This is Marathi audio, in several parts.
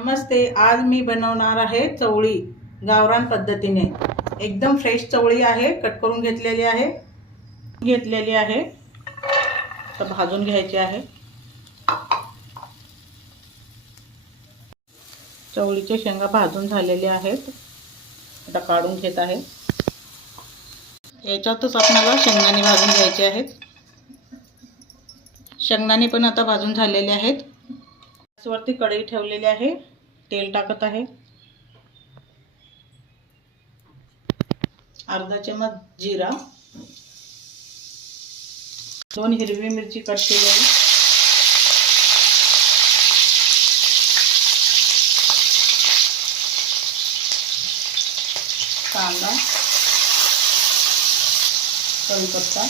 नमस्ते आज मी बनवणार आहे चवळी गावरान पद्धतीने. एकदम फ्रेश चवळी आहे कट करून घेतलेली आहे. घेतलेली आहे. तर भाजून घ्यायची आहे. चवळीचे शेंगा भाजून झालेले आहेत. आता काढून घेत आहे. याच्यातच आपल्याला शेंगदाणे भाजून घ्यायचे आहेत. शेंगदाणे पण आता भाजून झालेले आहेत. गॅसवरती कढई ठेवलेली आहे. तेल टाकत आहे. अर्धा चमच जिरा. दोन हिरवी मिरची कट केली आहे. कांदा. कढीपत्ता.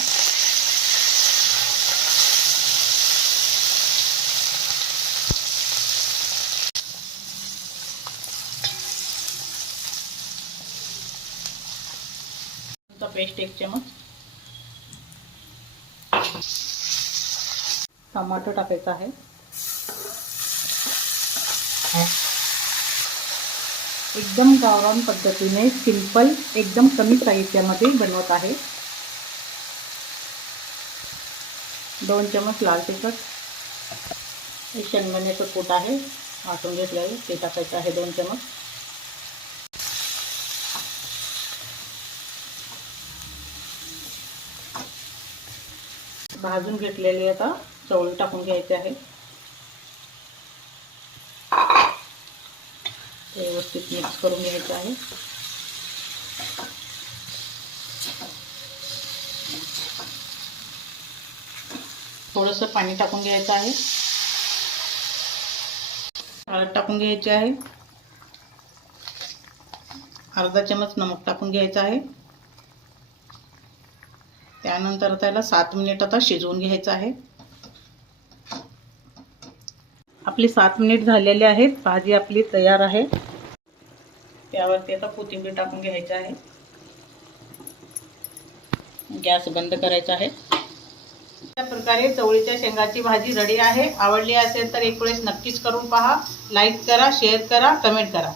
चा पेस्ट एक चमच टमाटो टाकायचा आहे. एकदम गावरान पद्धतीने सिंपल एकदम कमी साहित्यामध्ये बनवत आहे. दोन चमच लाल तिखट. हे शेंगदाण्याचं कूट आहे. वाटून घेतलं आहे. ते टाकायचं आहे दोन चमच भाजून घेतलेली आता चवळी टाकून घ्यायची आहे. व्यवस्थित मिक्स करून घ्यायचं आहे. थोडंसं पाणी टाकून घ्यायचं आहे. हळद टाकून घ्यायची आहे. अर्धा चमच नमक टाकून घ्यायचं आहे. त्यानंतर त्याला सात मिनिट आता शिजवून घ्यायचं आहे. आपली सात मिनिट झालेले आहेत. भाजी आपली तयार आहे. त्यावरती आता कोथिंबीर टाकून घ्यायचं आहे. गॅस बंद करायचा आहे. अशा प्रकारे चवळीच्या शेंगाची भाजी रेडी आहे. आवडली असेल तर एक वेळेस नक्कीच करून पहा. लाईक करा शेअर करा कमेंट करा.